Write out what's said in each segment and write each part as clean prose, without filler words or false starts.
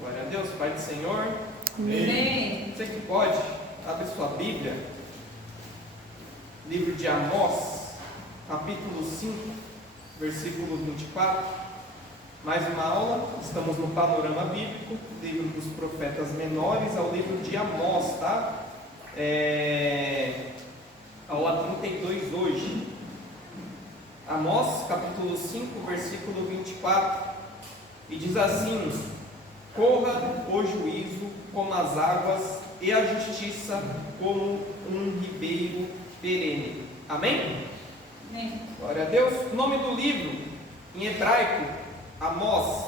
Glória a Deus, Pai do Senhor. Amém. Você que pode, abre sua Bíblia, livro de Amós, capítulo 5, versículo 24. Mais uma aula, estamos no panorama bíblico, livro dos profetas menores ao livro de Amós, tá? Aula 32 hoje. Amós, capítulo 5, versículo 24, e diz assim: corra o juízo como as águas e a justiça como um ribeiro perene. Amém? Amém. Glória a Deus. O nome do livro, em hebraico, Amós,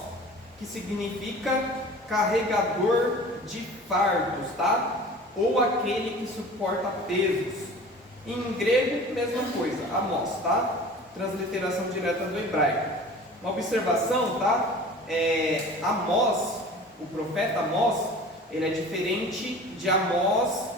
que significa carregador de fardos, tá? Ou aquele que suporta pesos. Em grego, mesma coisa, Amós, tá? Transliteração direta do hebraico. Uma observação, tá? Amós, o profeta Amós, ele é diferente de Amós,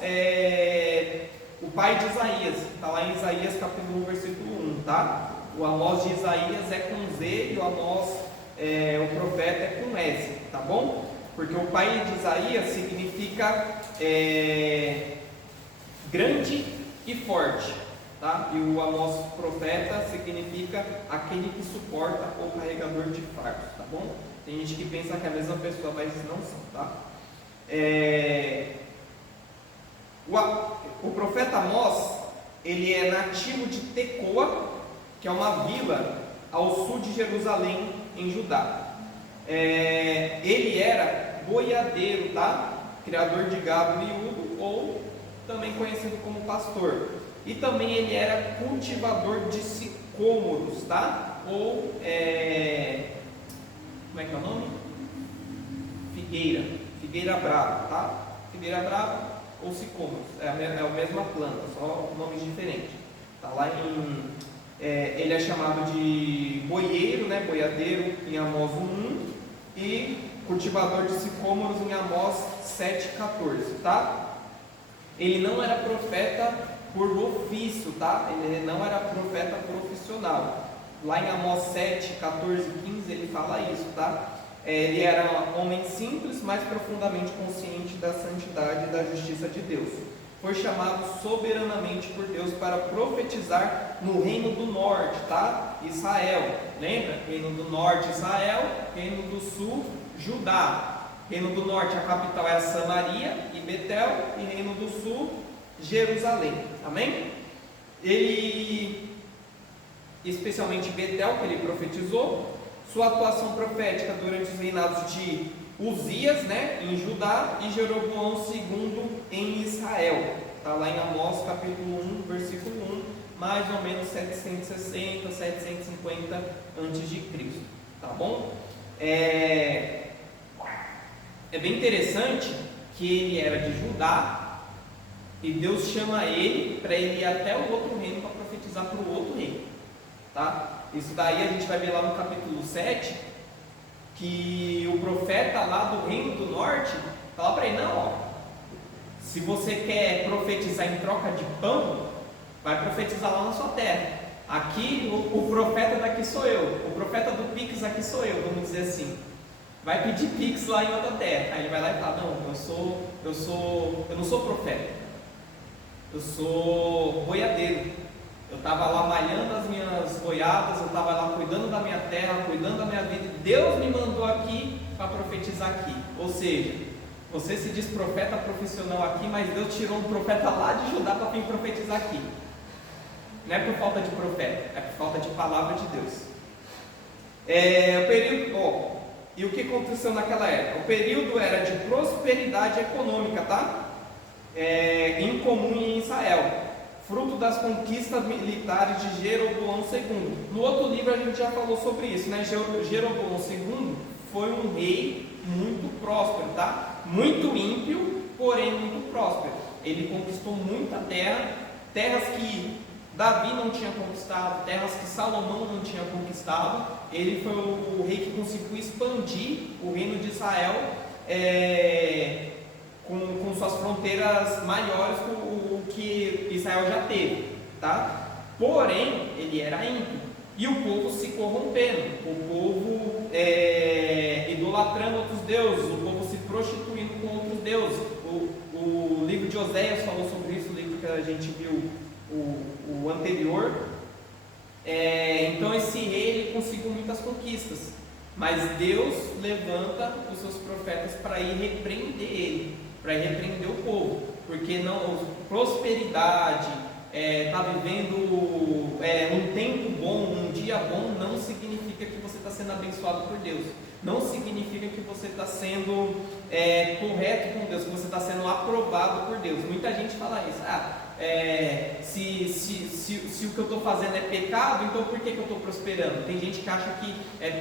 o pai de Isaías. Está lá em Isaías capítulo 1, versículo 1, tá? O Amós de Isaías é com Z e o Amós, o profeta, é com S, tá bom? Porque o pai de Isaías significa grande e forte, tá? E o Amós profeta significa aquele que suporta ou carregador de fardos, tá bom? Tem gente que pensa que é a mesma pessoa, mas não são, tá? O profeta Amós, ele é nativo de Tecoa, que é uma vila ao sul de Jerusalém, em Judá. Ele era boiadeiro, tá? Criador de gado miúdo, ou também conhecido como pastor. E também ele era cultivador de sicômoros, tá? Ou, como é que é o nome? Figueira brava, tá? Figueira brava ou sicômoros, é a mesma planta, só nomes diferentes. Tá lá ele é chamado de boieiro, né? Boiadeiro em Amós 1, e cultivador de sicômoros em Amós 7,14, tá? Ele não era profeta por ofício, tá? Ele não era profeta profissional. Lá em Amós 7, 14 e 15 ele fala isso, tá? Ele era um homem simples, mas profundamente consciente da santidade e da justiça de Deus. Foi chamado soberanamente por Deus para profetizar no reino do norte, tá? Israel, lembra? Reino do norte, Israel. Reino do sul, Judá. Reino do norte, a capital é Samaria e Betel. E reino do sul, Jerusalém. Amém? Ele, especialmente Betel, que ele profetizou. Sua atuação profética durante os reinados de Uzias, né, em Judá, e Jeroboão II em Israel. Está lá em Amós capítulo 1, versículo 1, mais ou menos 760, 750 a.C. Tá bom? É bem interessante que ele era de Judá e Deus chama ele para ele ir até o outro reino para profetizar para o outro reino, tá? Isso daí a gente vai ver lá no capítulo 7, que o profeta lá do reino do norte fala para ele: não, ó, se você quer profetizar em troca de pão, vai profetizar lá na sua terra. Aqui o profeta daqui sou eu, o profeta do Pix aqui sou eu, vamos dizer assim. Vai pedir Pix lá em outra terra. Aí ele vai lá e fala: não, eu não sou profeta, eu sou boiadeiro. Eu estava lá malhando as minhas boiadas, eu estava lá cuidando da minha terra, cuidando da minha vida. Deus me mandou aqui para profetizar aqui. Ou seja, você se diz profeta profissional aqui, mas Deus tirou um profeta lá de Judá para vir profetizar aqui. Não é por falta de profeta, é por falta de palavra de Deus. E o que aconteceu naquela época? O período era de prosperidade econômica, tá? Incomum em Israel, fruto das conquistas militares de Jeroboão II. No outro livro a gente já falou sobre isso, né? Jeroboão II foi um rei muito próspero, tá? Muito ímpio, porém muito próspero. Ele conquistou muita terra, terras que Davi não tinha conquistado, terras que Salomão não tinha conquistado. Ele foi o rei que conseguiu expandir o reino de Israel com suas fronteiras maiores que o que Israel já teve, tá? Porém, ele era ímpio. E o povo se corrompendo, o povo idolatrando outros deuses, o povo se prostituindo com outros deuses. O livro de Oséias falou sobre isso, o livro que a gente viu o anterior. Então esse rei ele conseguiu muitas conquistas, mas Deus levanta os seus profetas para ir repreender ele, para ir repreender o povo, porque não prosperidade, está vivendo um tempo bom, um dia bom, não significa que você está sendo abençoado por Deus, não significa que você está sendo correto com Deus, que você está sendo aprovado por Deus. Muita gente fala isso, se o que eu estou fazendo é pecado, então por que eu estou prosperando? Tem gente que acha que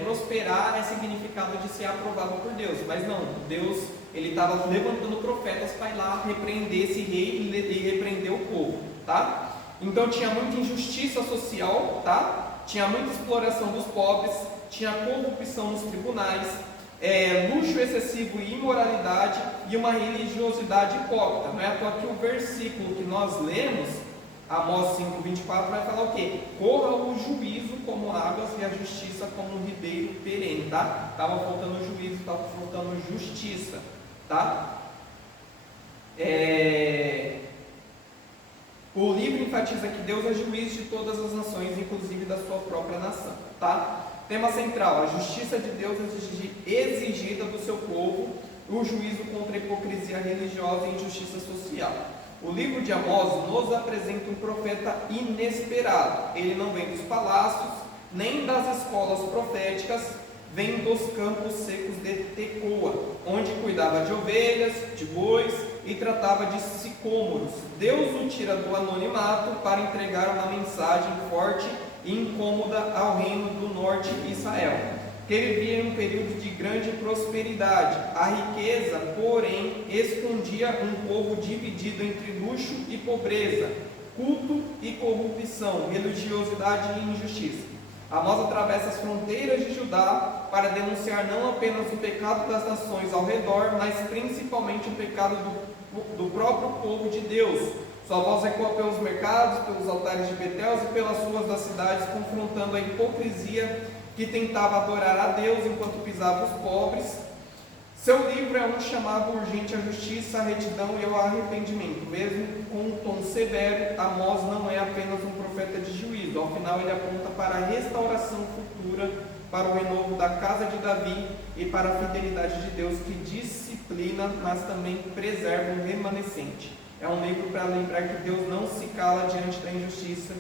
prosperar é significado de ser aprovado por Deus, mas não, Deus ele estava levantando profetas para ir lá repreender esse rei e repreender o povo, tá? Então tinha muita injustiça social, tá? Tinha muita exploração dos pobres, tinha corrupção nos tribunais, luxo excessivo e imoralidade e uma religiosidade hipócrita. Não é à toa que o versículo que nós lemos, Amós 5:24, vai falar o quê? Corra o juízo como águas e a justiça como um ribeiro perene, tá? Estava faltando juízo, estava faltando justiça, tá? O livro enfatiza que Deus é juiz de todas as nações, inclusive da sua própria nação, tá? Tema central, a justiça de Deus exigida do seu povo, o juízo contra a hipocrisia religiosa e injustiça social. O livro de Amós nos apresenta um profeta inesperado. Ele não vem dos palácios, nem das escolas proféticas, vem dos campos secos de Tecoa, onde cuidava de ovelhas, de bois e tratava de sicômoros. Deus o tira do anonimato para entregar uma mensagem forte e incômoda ao reino do norte de Israel, que ele vivia em um período de grande prosperidade. A riqueza, porém, escondia um povo dividido entre luxo e pobreza, culto e corrupção, religiosidade e injustiça. Amós atravessa as fronteiras de Judá para denunciar não apenas o pecado das nações ao redor, mas principalmente o pecado do próprio povo de Deus. Sua voz ecoa pelos mercados, pelos altares de Betel e pelas ruas das cidades, confrontando a hipocrisia que tentava adorar a Deus enquanto pisava os pobres. Seu livro é um chamado urgente à justiça, à retidão e ao arrependimento. Mesmo com um tom severo, Amós não é apenas um profeta de juízo. Ao final ele aponta para a restauração futura, para o renovo da casa de Davi e para a fidelidade de Deus que disciplina, mas também preserva o remanescente. É um livro para lembrar que Deus não se cala diante da injustiça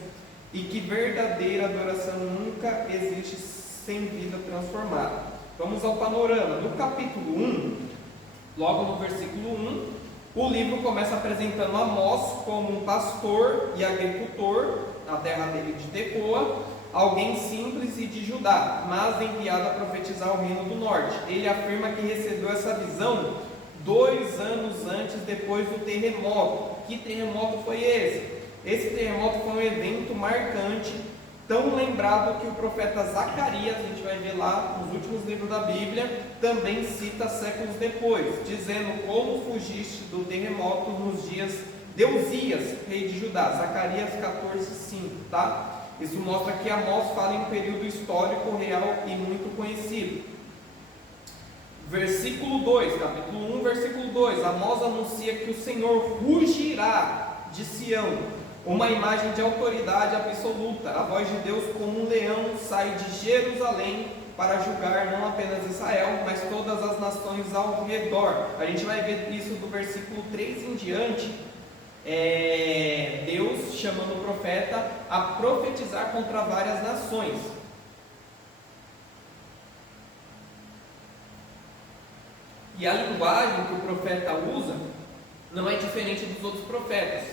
e que verdadeira adoração nunca existe sem vida transformada. Vamos ao panorama. No capítulo 1, logo no versículo 1, o livro começa apresentando Amós como um pastor e agricultor na terra dele de Tecoa, alguém simples e de Judá, mas enviado a profetizar o reino do norte. Ele afirma que recebeu essa visão 2 anos antes, depois do terremoto. Que terremoto foi esse? Esse terremoto foi um evento marcante, tão lembrado que o profeta Zacarias, a gente vai ver lá nos últimos livros da Bíblia, também cita séculos depois, dizendo como fugiste do terremoto nos dias de Uzias, rei de Judá. Zacarias 14:5, tá? Isso mostra que Amós fala em um período histórico real e muito conhecido. Versículo 2, capítulo 1, versículo 2, Amós anuncia que o Senhor rugirá de Sião, uma imagem de autoridade absoluta. A voz de Deus como um leão sai de Jerusalém para julgar não apenas Israel, mas todas as nações ao redor. A gente vai ver isso do versículo 3 em diante, Deus chamando o profeta a profetizar contra várias nações. E a linguagem que o profeta usa não é diferente dos outros profetas,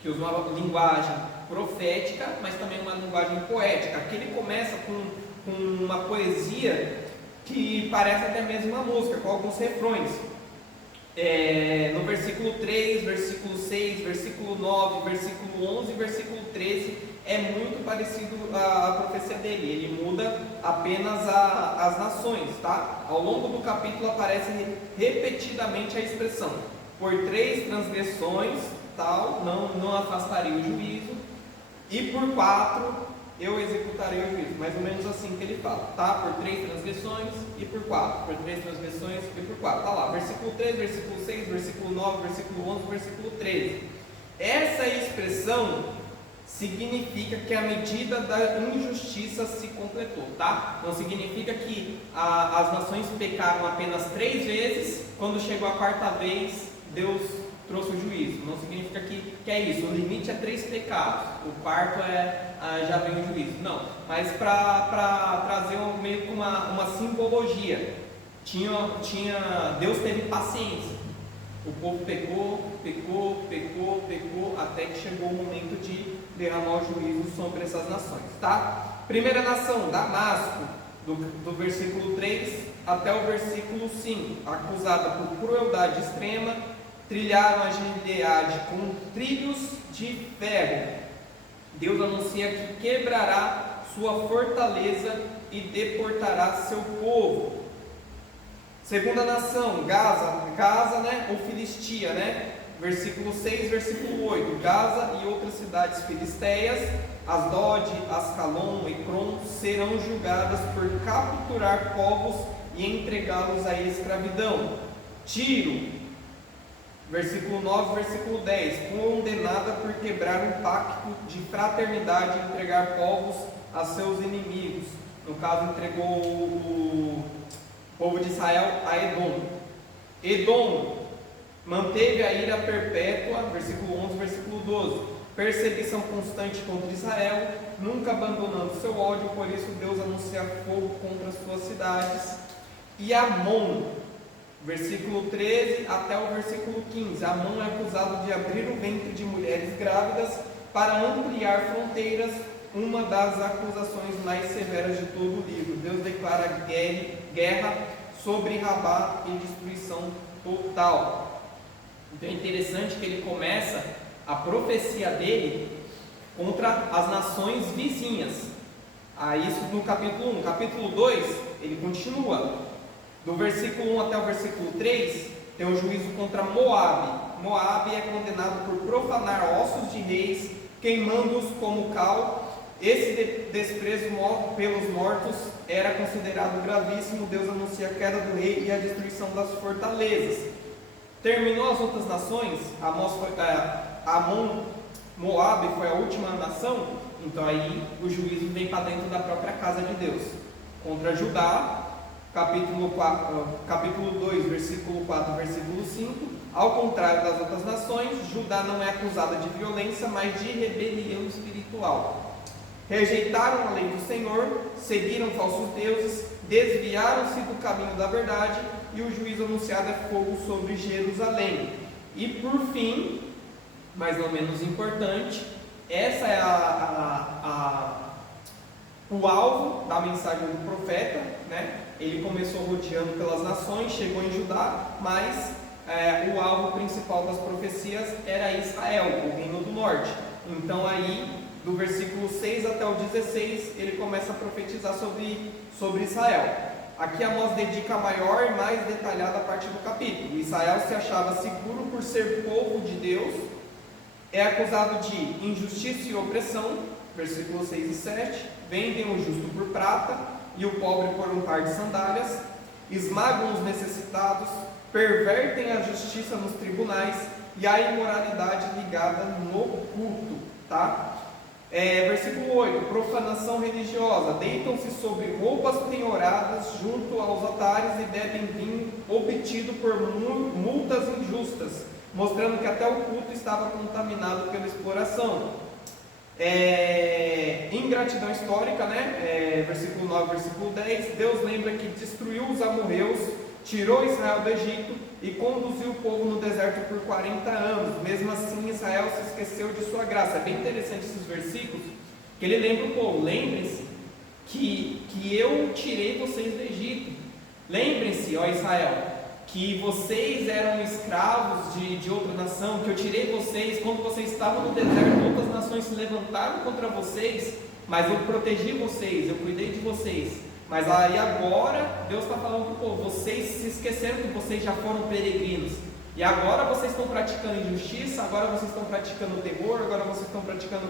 que usam uma linguagem profética, mas também uma linguagem poética. Aqui ele começa com uma poesia que parece até mesmo uma música, com alguns refrões. No versículo 3, versículo 6, versículo 9, versículo 11 e versículo 13 é muito parecido à profecia dele. Ele muda apenas as nações, tá? Ao longo do capítulo aparece repetidamente a expressão: por 3 transgressões tal, não afastaria o juízo, e por 4 eu executarei o juízo. Mais ou menos assim que ele fala, tá? Por 3 transgressões e por 4. Por 3 transgressões e por 4. Tá lá, versículo 3, versículo 6, versículo 9, versículo 11, versículo 13. Essa expressão significa que a medida da injustiça se completou, tá? Não significa que as nações pecaram apenas 3 vezes, quando chegou a 4ª vez, Deus trouxe o juízo. Não significa que é isso, o limite é 3 pecados, o 4º já vem o juízo. Não, mas para trazer meio que uma simbologia, Deus teve paciência. O povo pecou, até que chegou o momento de derramar o juízo sobre essas nações, tá? Primeira nação, Damasco, do versículo 3 até o versículo 5, acusada por crueldade extrema, trilharam a Gileade com trilhos de ferro. Deus anuncia que quebrará sua fortaleza e deportará seu povo. Segunda nação, Gaza, né, ou Filistia, né? Versículo 6, versículo 8. Gaza e outras cidades filisteias, Asdod, Ascalon e Crom, serão julgadas por capturar povos e entregá-los à escravidão. Tiro, versículo 9, versículo 10. Condenada por quebrar um pacto de fraternidade e entregar povos a seus inimigos. No caso, entregou o povo de Israel a Edom. Edom manteve a ira perpétua, versículo 11, versículo 12. Perseguição constante contra Israel, nunca abandonando seu ódio, por isso Deus anuncia fogo contra as suas cidades. E Amon, versículo 13 até o versículo 15. Amon é acusado de abrir o ventre de mulheres grávidas para ampliar fronteiras, uma das acusações mais severas de todo o livro. Deus declara guerra sobre Rabá e destruição total. Então é interessante que ele começa a profecia dele contra as nações vizinhas. Isso no capítulo 1. No capítulo 2, ele continua. Do versículo 1 até o versículo 3, tem um juízo contra Moabe. Moabe é condenado por profanar ossos de reis, queimando-os como cal. Esse desprezo pelos mortos era considerado gravíssimo. Deus anuncia a queda do rei e a destruição das fortalezas. Terminou as outras nações. Moabe foi a última nação. Então aí o juízo vem para dentro da própria casa de Deus. Contra Judá, capítulo 2, versículo 4, versículo 5. Ao contrário das outras nações, Judá não é acusada de violência, mas de rebelião espiritual. Rejeitaram a lei do Senhor, seguiram falsos deuses, desviaram-se do caminho da verdade, e o juízo anunciado é fogo sobre Jerusalém. E por fim, mas não menos importante, essa é o alvo da mensagem do profeta, né? Ele começou rodeando pelas nações, chegou em Judá, mas o alvo principal das profecias era Israel, o reino do norte. Então aí, do versículo 6 até o 16, ele começa a profetizar sobre Israel. Aqui Amós dedica a maior e mais detalhada parte do capítulo. Israel se achava seguro por ser povo de Deus, é acusado de injustiça e opressão, versículos 6 e 7, vendem o justo por prata e o pobre por um par de sandálias, esmagam os necessitados, pervertem a justiça nos tribunais e a imoralidade ligada no culto, tá? Versículo 8, profanação religiosa, deitam-se sobre roupas penhoradas junto aos altares e bebem vinho obtido por multas injustas, mostrando que até o culto estava contaminado pela exploração. Ingratidão histórica, né? Versículo 9, versículo 10, Deus lembra que destruiu os amorreus, tirou Israel do Egito e conduziu o povo no deserto por 40 anos. Mesmo assim, Israel se esqueceu de sua graça. É bem interessante esses versículos, que ele lembra o povo: lembrem-se que eu tirei vocês do Egito. Lembrem-se, ó Israel, que vocês eram escravos de outra nação, que eu tirei vocês. Quando vocês estavam no deserto, outras nações se levantaram contra vocês, mas eu protegi vocês, eu cuidei de vocês. Mas aí agora Deus está falando para o povo: vocês se esqueceram que vocês já foram peregrinos, e agora vocês estão praticando injustiça, agora vocês estão praticando terror, agora vocês estão praticando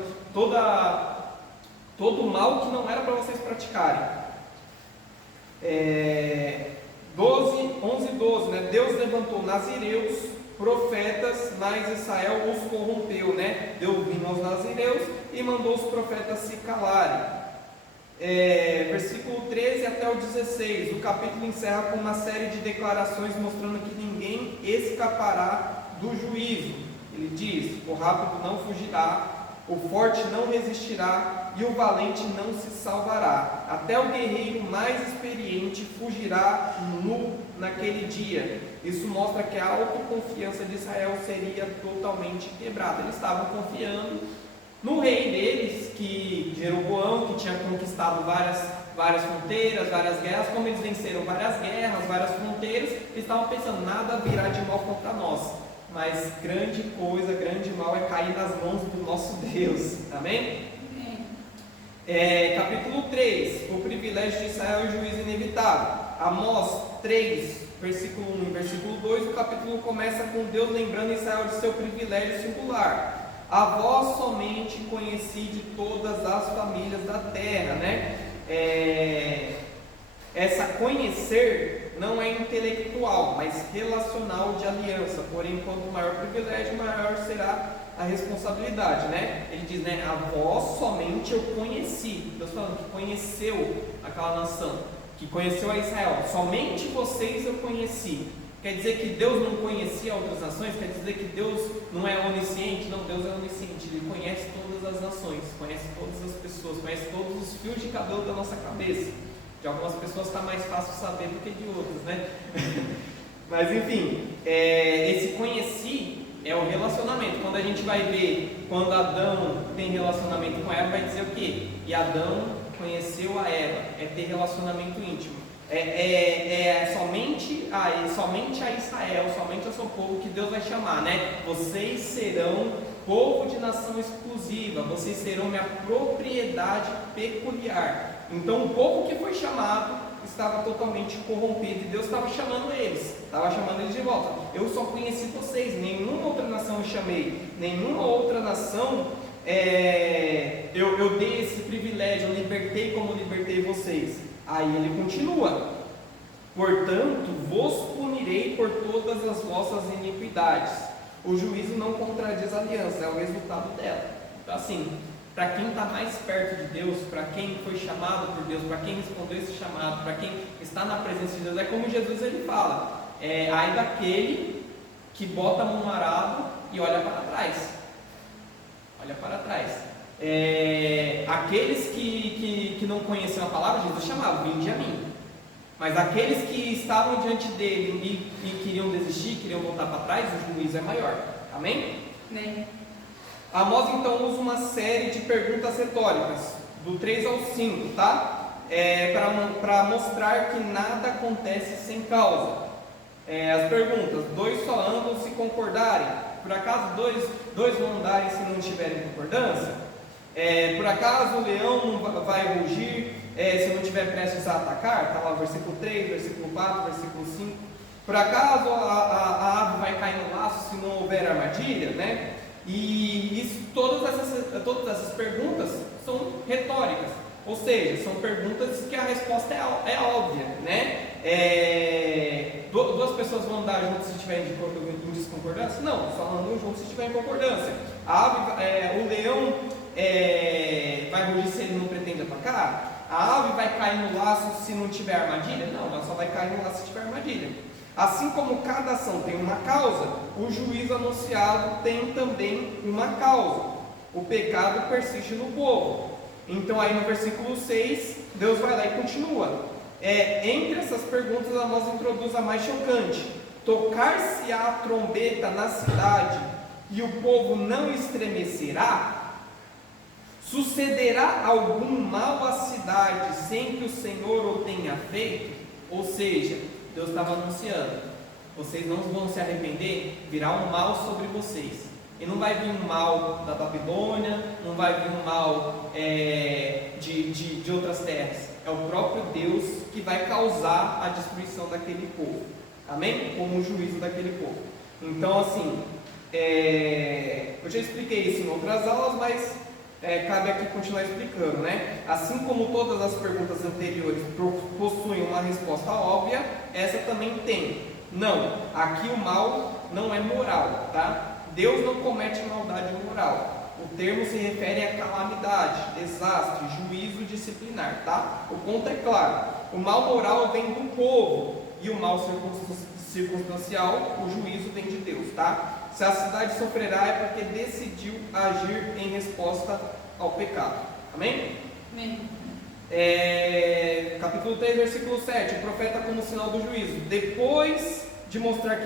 todo o mal que não era para vocês praticarem. 11:12, né? Deus levantou nazireus, profetas, mas Israel os corrompeu, né? Deu vinho aos nazireus e mandou os profetas se calarem. Versículo 13 até o 16, o capítulo encerra com uma série de declarações mostrando que ninguém escapará do juízo. Ele diz: o rápido não fugirá, o forte não resistirá e o valente não se salvará. Até o guerreiro mais experiente fugirá nu naquele dia. Isso mostra que a autoconfiança de Israel seria totalmente quebrada. Eles estavam confiando no rei deles, que Jeroboão, que tinha conquistado várias fronteiras, várias guerras. Como eles venceram várias guerras, várias fronteiras, eles estavam pensando: nada virá de mal contra nós. Mas grande coisa, grande mal é cair nas mãos do nosso Deus. Amém? Capítulo 3, o privilégio de Israel e o juízo inevitável. Amós 3, versículo 1 e versículo 2, o capítulo começa com Deus lembrando Israel de seu privilégio singular. A vós somente conheci de todas as famílias da terra, né? Essa conhecer não é intelectual, mas relacional, de aliança. Porém, quanto maior o privilégio, maior será a responsabilidade, né? Ele diz, né? A vós somente eu conheci. Deus falando que conheceu aquela nação, que conheceu a Israel. Somente vocês eu conheci. Quer dizer que Deus não conhecia outras nações? Quer dizer que Deus não é onisciente? Não, Deus é onisciente. Ele conhece todas as nações, conhece todas as pessoas, conhece todos os fios de cabelo da nossa cabeça. De algumas pessoas está mais fácil saber do que de outras, né? Mas enfim, esse conheci é o relacionamento. Quando a gente vai ver, quando Adão tem relacionamento com Eva, vai dizer o quê? E Adão conheceu a Eva. É ter relacionamento íntimo. Somente a Israel, somente ao seu povo que Deus vai chamar, né? Vocês serão povo de nação exclusiva, vocês serão minha propriedade peculiar. Então o povo que foi chamado estava totalmente corrompido e Deus estava chamando eles de volta. Eu só conheci vocês, nenhuma outra nação eu chamei, nenhuma outra nação eu dei esse privilégio, eu libertei como libertei vocês. Aí ele continua: portanto vos punirei por todas as vossas iniquidades. O juízo não contradiz a aliança, é o resultado dela. Então assim, para quem está mais perto de Deus, para quem foi chamado por Deus, para quem respondeu esse chamado, para quem está na presença de Deus, é como Jesus ele fala: ai daquele que bota a mão no arado e olha para trás. Olha para trás. Aqueles que não conheciam a palavra, Jesus chamava: vinde a mim. Mas aqueles que estavam diante dele e queriam desistir, queriam voltar para trás, o juízo é maior. Amém? Amém. Amós então usa uma série de perguntas retóricas, do 3 ao 5, tá? Para mostrar que nada acontece sem causa. As perguntas: dois só andam se concordarem? Por acaso dois vão andarem se não estiverem em concordância? Por acaso o leão não vai rugir se não estiver prestes a atacar? Está lá o versículo 3, versículo 4, versículo 5. Por acaso a ave vai cair no laço se não houver armadilha, né? E todas essas perguntas são retóricas, ou seja, são perguntas que a resposta é óbvia, né? Duas pessoas vão andar juntas se estiverem em desconcordância? Não, só andam juntos se estiverem em concordância. O leão vai rugir se ele não pretende atacar? A ave vai cair no laço se não tiver armadilha? Não, ela só vai cair no laço se tiver armadilha. Assim como cada ação tem uma causa, o juízo anunciado tem também uma causa. O pecado persiste no povo. Então aí no versículo 6, Deus vai lá e continua. Entre essas perguntas, Amós introduz a mais chocante: tocar-se-á a trombeta na cidade e o povo não estremecerá? Sucederá algum mal à cidade sem que o Senhor o tenha feito? Ou seja, Deus estava anunciando: vocês não vão se arrepender, virá um mal sobre vocês. E não vai vir um mal da Babilônia, não vai vir um mal de outras terras. É o próprio Deus que vai causar a destruição daquele povo. Amém? Como o juízo daquele povo. Então assim, eu já expliquei isso em outras aulas, mas cabe aqui continuar explicando, né? Assim como todas as perguntas anteriores possuem uma resposta óbvia, essa também tem. Não, aqui o mal não é moral, tá? Deus não comete maldade moral. O termo se refere a calamidade, desastre, juízo disciplinar, tá? O ponto é claro. O mal moral vem do povo e o mal circunstancial, o juízo vem de Deus, tá? Se a cidade sofrerá é porque decidiu agir em resposta ao pecado. Amém? Amém. Capítulo 3, versículo 7. O profeta como sinal do juízo. Depois de mostrar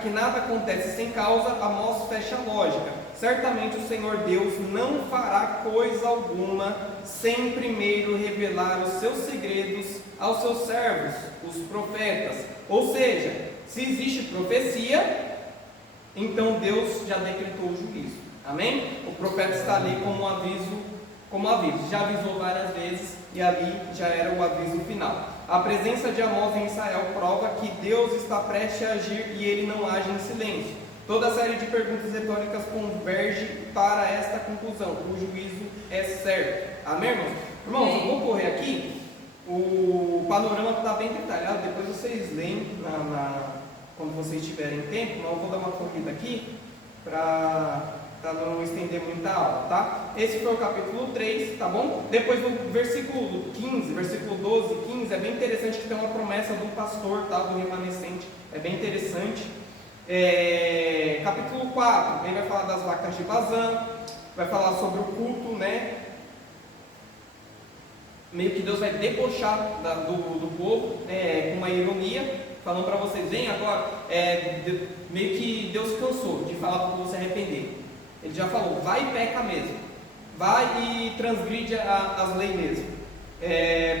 que nada acontece sem causa, Amós fecha a lógica. Certamente o Senhor Deus não fará coisa alguma sem primeiro revelar os seus segredos aos seus servos, os profetas. Ou seja, se existe profecia, então Deus já decretou o juízo. Amém? O profeta está ali como aviso. Já avisou várias vezes e ali já era o aviso final. A presença de Amós em Israel prova que Deus está prestes a agir e ele não age em silêncio. Toda a série de perguntas retóricas converge para esta conclusão: o juízo é certo. Amém, irmãos? Irmãos, eu vou correr aqui. O panorama está bem detalhado. Depois vocês leem quando vocês tiverem tempo. Mas eu vou dar uma corrida aqui para não estender muita aula, tá? Esse foi o capítulo 3, tá bom? Depois do versículo 15, versículo 12 e 15, é bem interessante que tem uma promessa do pastor, tá? Do remanescente, é bem interessante. Capítulo 4, ele vai falar das vacas de Bazã, vai falar sobre o culto, né? Meio que Deus vai debochar do povo, com uma ironia, falando para vocês: vem agora, meio que Deus cansou de falar para o povo se arrepender. Ele já falou: vai e peca mesmo, vai e transgride as leis mesmo,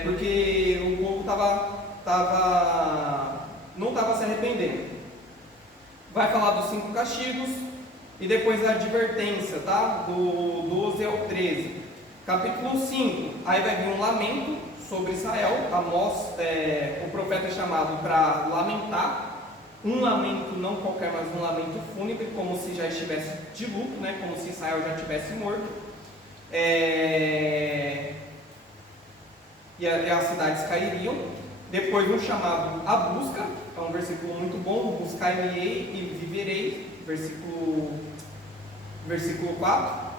porque o povo não estava se arrependendo. Vai falar dos 5 castigos e depois a advertência, tá? Do 12 ao 13. Capítulo 5, aí vai vir um lamento sobre Israel. Amós, o profeta é chamado para lamentar. Um lamento não qualquer, mas um lamento fúnebre, como se já estivesse de luto, né? Como se Israel já tivesse morto. E as cidades cairiam. Depois um chamado à busca, é um versículo muito bom: buscar-me-ei e viverei, versículo 4.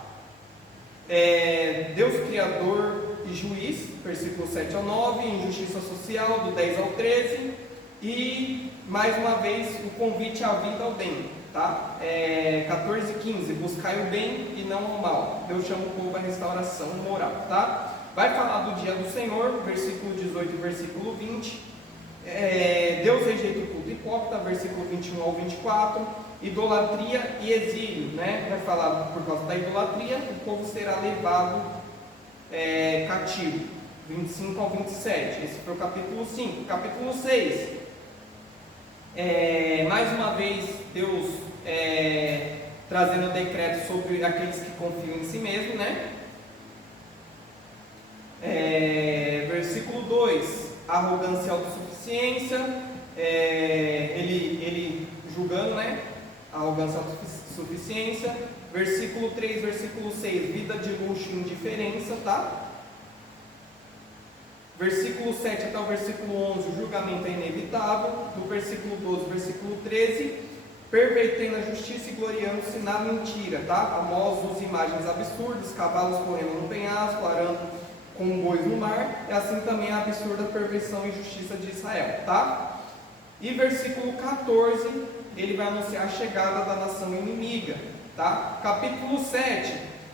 Deus criador e juiz, versículo 7 ao 9, injustiça social, do 10 ao 13, e mais uma vez o convite à vida ao bem, tá? 14 e 15, buscai o bem e não o mal. Deus chama o povo à restauração moral, tá? Vai falar do dia do Senhor, versículo 18 e versículo 20. Deus rejeita o culto hipócrita, versículo 21 ao 24. Idolatria e exílio, né? Vai falar por causa da idolatria, o povo será levado cativo, 25 ao 27. Esse foi o capítulo 5. Capítulo 6, mais uma vez Deus trazendo decreto sobre aqueles que confiam em si mesmo, né? Versículo 2, arrogância e autossuficiência, ele julgando, né? Arrogância e autossuficiência. Versículo 3, versículo 6, vida de luxo e indiferença, tá? Versículo 7 até o versículo 11, o julgamento é inevitável. Do versículo 12, versículo 13, pervertendo a justiça e gloriando-se na mentira, tá? Amós usa imagens absurdas, cavalos correndo no penhasco, arando com bois no mar, e assim também a absurda perversão e justiça de Israel, tá? E versículo 14, ele vai anunciar a chegada da nação inimiga, tá? Capítulo 7,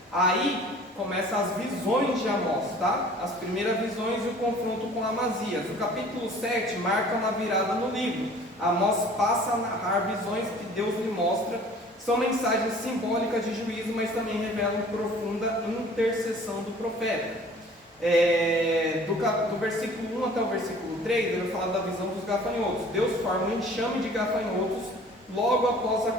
aí começa as visões de Amós, tá? As primeiras visões e o confronto com Amazias. O capítulo 7 marca uma virada no livro. Amós passa a narrar visões que Deus lhe mostra. São mensagens simbólicas de juízo, mas também revelam profunda intercessão do profeta. Do versículo 1 até o versículo 3, ele vai falar da visão dos gafanhotos. Deus forma um enxame de gafanhotos logo após a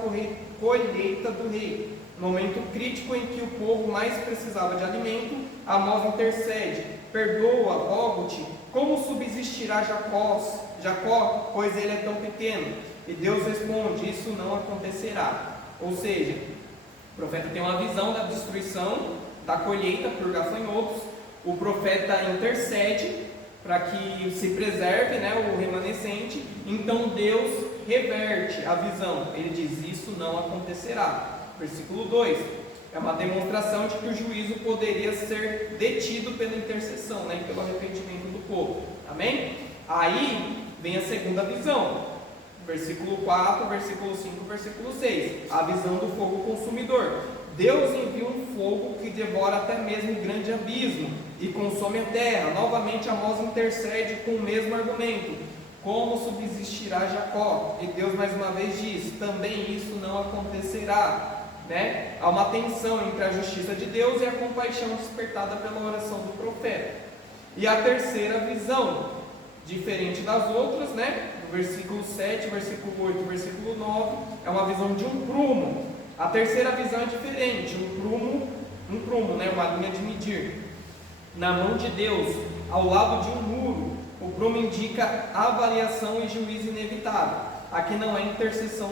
colheita do rei. Momento crítico em que o povo mais precisava de alimento, Amós intercede: perdoa, rogo-te, como subsistirá Jacó, pois ele é tão pequeno? E Deus responde: isso não acontecerá. Ou seja, o profeta tem uma visão da destruição da colheita por gafanhotos, o profeta intercede para que se preserve, né, o remanescente. Então Deus reverte a visão, ele diz: isso não acontecerá. Versículo 2, é uma demonstração de que o juízo poderia ser detido pela intercessão, né, pelo arrependimento do povo. Amém? Aí vem a segunda visão, versículo 4, versículo 5, versículo 6, a visão do fogo consumidor. Deus envia um fogo que devora até mesmo um grande abismo e consome a terra. Novamente Amós intercede com o mesmo argumento: como subsistirá Jacó? E Deus mais uma vez diz: também isso não acontecerá. Né? Há uma tensão entre a justiça de Deus e a compaixão despertada pela oração do profeta. E a terceira visão, diferente das outras, né? No versículo 7, versículo 8, versículo 9, é uma visão de um prumo. A terceira visão é diferente, um prumo, né? Uma linha de medir na mão de Deus, ao lado de um muro. O prumo indica avaliação e juízo inevitável. Aqui não é intercessão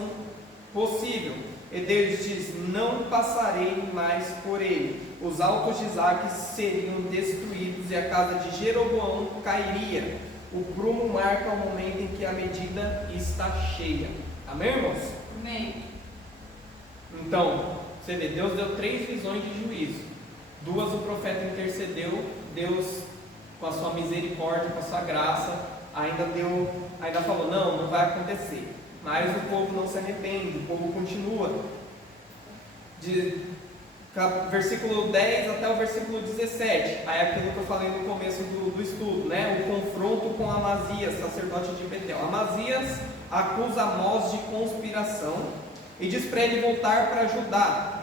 possível. E Deus diz: não passarei mais por ele. Os altos de Isaac seriam destruídos e a casa de Jeroboão cairia. O prumo marca o momento em que a medida está cheia. Amém, irmãos? Amém. Então, você vê, Deus deu 3 visões de juízo. 2 o profeta intercedeu, Deus, com a sua misericórdia, com a sua graça, ainda falou: não vai acontecer. Mas o povo não se arrepende, o povo continua. De versículo 10 até o versículo 17, aí aquilo que eu falei no começo do estudo, né? O confronto com Amazias, sacerdote de Betel. Amazias acusa Amós de conspiração e diz para ele voltar para Judá.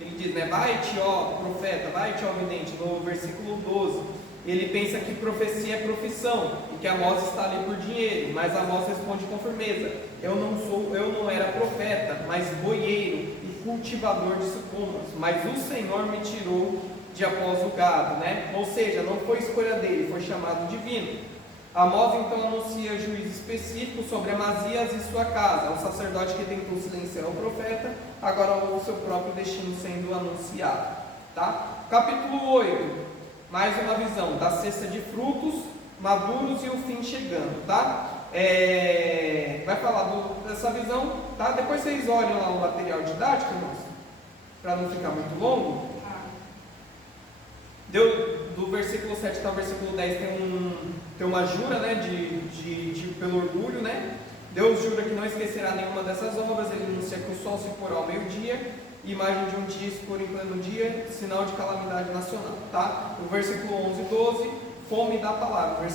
Ele diz, né? Vai-te, ó profeta, vai-te, ó vidente, no versículo 12. Ele pensa que profecia é profissão e que Amós está ali por dinheiro, mas Amós responde com firmeza: eu não era profeta, mas boieiro e cultivador de sicômoros, mas o Senhor me tirou de após o gado, né? Ou seja, não foi escolha dele, foi chamado divino. Amós então anuncia juízo específico sobre Amazias e sua casa. O sacerdote que tentou silenciar o profeta, agora o seu próprio destino sendo anunciado, tá? Capítulo 8. Mais uma visão da cesta de frutos maduros e o fim chegando, tá? Vai falar dessa visão, tá? Depois vocês olhem lá o material didático, irmãos, para não ficar muito longo. Do versículo 7 até o versículo 10 tem uma jura, né, pelo orgulho, né? Deus jura que não esquecerá nenhuma dessas obras. Ele anuncia que o sol se porá ao meio-dia, imagem de um dia escuro em pleno dia, sinal de calamidade nacional, tá? O versículo 11 e 12, fome da palavra,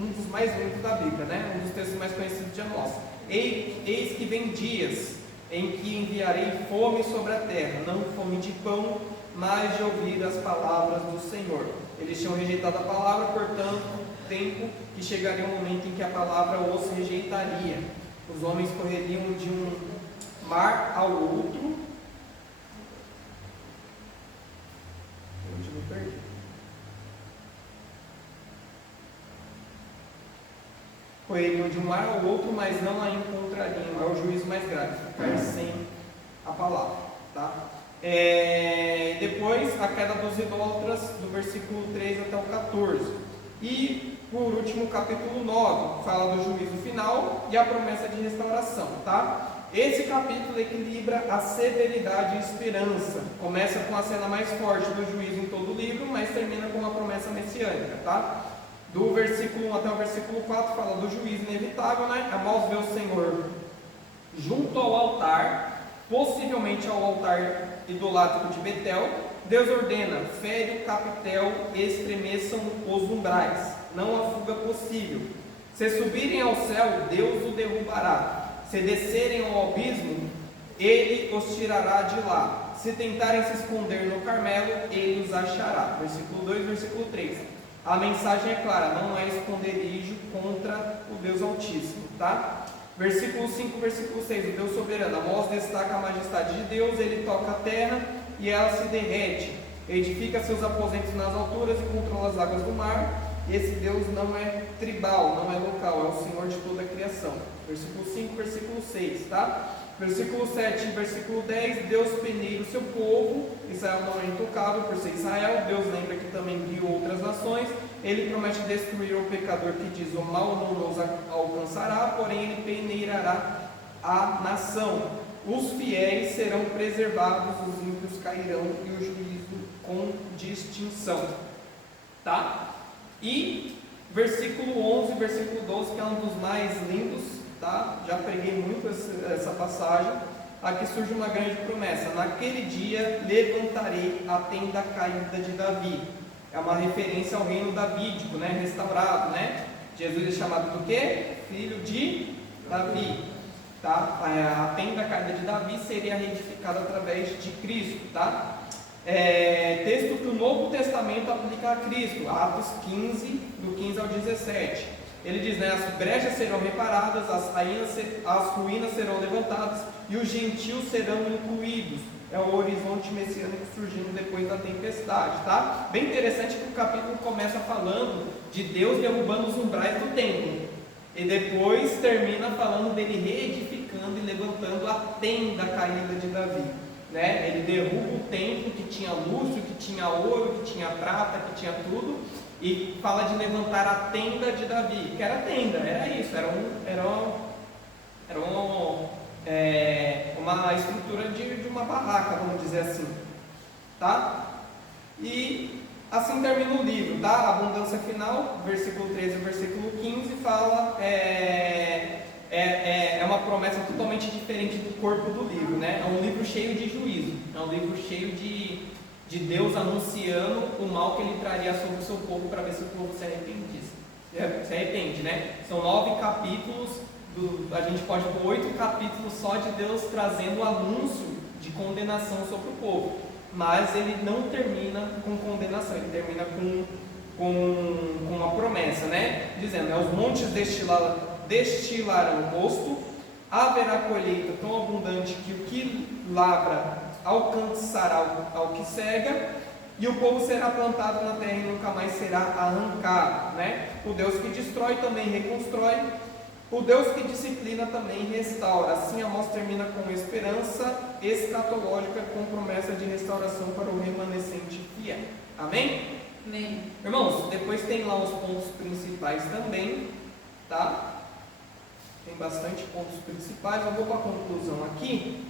um dos mais lindos da Bíblia, né? Um dos textos mais conhecidos de Amós. Eis que vem dias em que enviarei fome sobre a terra, não fome de pão, mas de ouvir as palavras do Senhor. Eles tinham rejeitado a palavra, portanto, tempo que chegaria um momento em que a palavra os rejeitaria. Os homens correriam de um mar ao outro. Me perdi. Correriam de um mar ao outro, mas não a encontrariam. É o juízo mais grave, ficar sem a palavra, tá? Depois a queda dos idólatras, do versículo 3 até o 14. E por último, o capítulo 9 fala do juízo final e a promessa de restauração, tá? Esse capítulo equilibra a severidade e esperança. Começa com a cena mais forte do juízo em todo o livro, mas termina com uma promessa messiânica, tá? Do versículo 1 até o versículo 4 fala do juízo inevitável, né? Amós vê o Senhor junto ao altar, possivelmente ao altar idolátrico de Betel. Deus ordena: fere o capitel, estremeçam os umbrais, não há fuga possível. Se subirem ao céu, Deus o derrubará. Se descerem ao abismo, ele os tirará de lá. Se tentarem se esconder no Carmelo, ele os achará. Versículo 2, versículo 3. A mensagem é clara: não há esconderijo contra o Deus Altíssimo, tá? Versículo 5, versículo 6. O Deus soberano. Amós destaca a majestade de Deus. Ele toca a terra e ela se derrete. Edifica seus aposentos nas alturas e controla as águas do mar. esse Deus não é tribal, não é local, é o Senhor de toda a criação. Versículo 5, versículo 6, tá? Versículo 7 e versículo 10, Deus peneira o seu povo, Israel não é intocável por ser Israel, Deus lembra que também guiou outras nações, ele promete destruir o pecador que diz, o mal não nos alcançará, porém ele peneirará a nação. Os fiéis serão preservados, os ímpios cairão e o juízo com distinção. Tá? E versículo 11 e versículo 12, que é um dos mais lindos, tá? Já preguei muito essa passagem. Aqui surge uma grande promessa: naquele dia levantarei a tenda caída de Davi. É uma referência ao reino davídico, né? Restaurado, né? Jesus é chamado do quê? Filho de Davi, tá? A tenda caída de Davi seria reedificada através de Cristo, tá? Texto que o Novo Testamento aplica a Cristo, Atos 15, do 15 ao 17. Ele diz, né, as brechas serão reparadas, as ruínas serão levantadas e os gentios serão incluídos. É o horizonte messiânico surgindo depois da tempestade, tá? Bem interessante que o capítulo começa falando de Deus derrubando os umbrais do templo e depois termina falando dele reedificando e levantando a tenda caída de Davi, né? Ele derruba o templo que tinha lúcio, que tinha ouro, que tinha prata, que tinha tudo, e fala de levantar a tenda de Davi, que era tenda, era isso, era uma estrutura de uma barraca, vamos dizer assim, tá? E assim termina o livro, tá? A abundância final, versículo 13 e versículo 15, fala, é uma promessa totalmente diferente do corpo do livro, né? É um livro cheio de juízo, é um livro cheio de Deus anunciando o mal que ele traria sobre o seu povo para ver se o povo se arrepende, né? São 9 capítulos, a gente pode pôr 8 capítulos só de Deus trazendo o anúncio de condenação sobre o povo, mas ele não termina com condenação, ele termina com uma promessa, né? Dizendo, os montes destilarão mosto, haverá colheita tão abundante que o que lavra alcançará ao que cega, e o povo será plantado na terra e nunca mais será arrancado, né? O Deus que destrói também reconstrói, o Deus que disciplina também restaura. Assim Amós termina com esperança escatológica, com promessa de restauração para o remanescente fiel. Amém? Amém. Irmãos, depois tem lá os pontos principais também, tá? Tem bastante pontos principais. Eu vou para a conclusão aqui.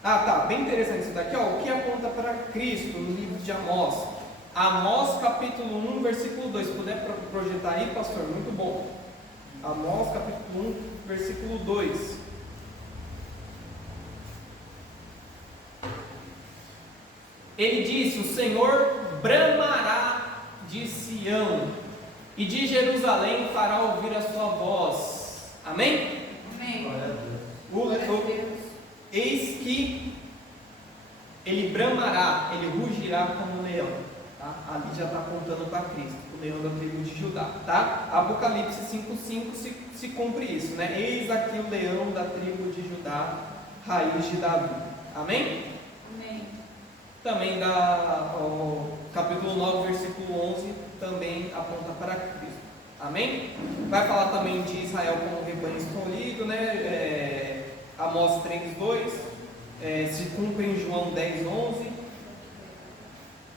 Tá, bem interessante isso daqui, ó. O que aponta para Cristo no livro de Amós? Amós capítulo 1, versículo 2. Se puder projetar aí, pastor, muito bom. Amós capítulo 1, versículo 2. Ele disse: o Senhor bramará de Sião, e de Jerusalém fará ouvir a sua voz. Amém? Amém. Glória a Deus. Eis que ele bramará, ele rugirá como um leão, tá? Ali já está apontando para Cristo, o leão da tribo de Judá, tá? Apocalipse 5,5 se cumpre isso, né? Eis aqui o leão da tribo de Judá, raiz de Davi. Amém? Amém. Também o capítulo 9, versículo 11 também aponta para Cristo. Amém? Vai falar também de Israel como rebanho escolhido, né? Amós 3:2, se cumpre em João 10:11.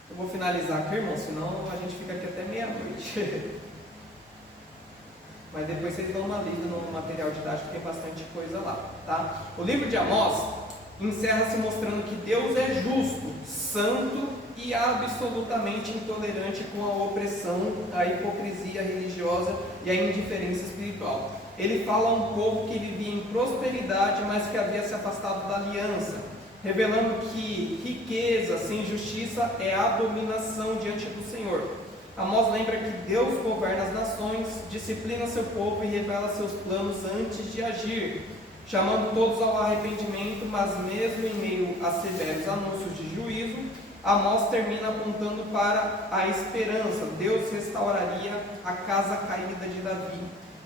Eu vou finalizar aqui, irmão, senão a gente fica aqui até meia-noite. Mas depois vocês dão uma lida no material didático, tem bastante coisa lá, tá? O livro de Amós encerra-se mostrando que Deus é justo, santo e absolutamente intolerante com a opressão, a hipocrisia religiosa e a indiferença espiritual. Ele fala a um povo que vivia em prosperidade, mas que havia se afastado da aliança, revelando que riqueza sem justiça é abominação diante do Senhor. Amós lembra que Deus governa as nações, disciplina seu povo e revela seus planos antes de agir, chamando todos ao arrependimento, mas mesmo em meio a severos anúncios de juízo, Amós termina apontando para a esperança. Deus restauraria a casa caída de Davi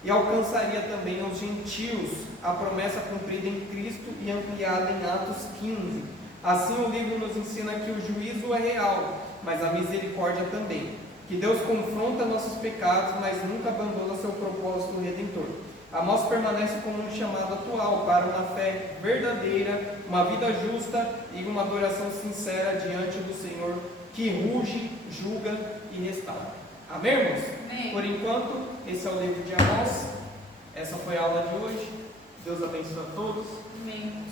e alcançaria também os gentios, a promessa cumprida em Cristo e ampliada em Atos 15. Assim o livro nos ensina que o juízo é real, mas a misericórdia também. que Deus confronta nossos pecados, mas nunca abandona seu propósito redentor. Amós permanece como um chamado atual para uma fé verdadeira, uma vida justa e uma adoração sincera diante do Senhor, que ruge, julga e restaura. Amém, irmãos? Amém. Por enquanto, esse é o livro de Amós. Essa foi a aula de hoje. Deus abençoe a todos. Amém.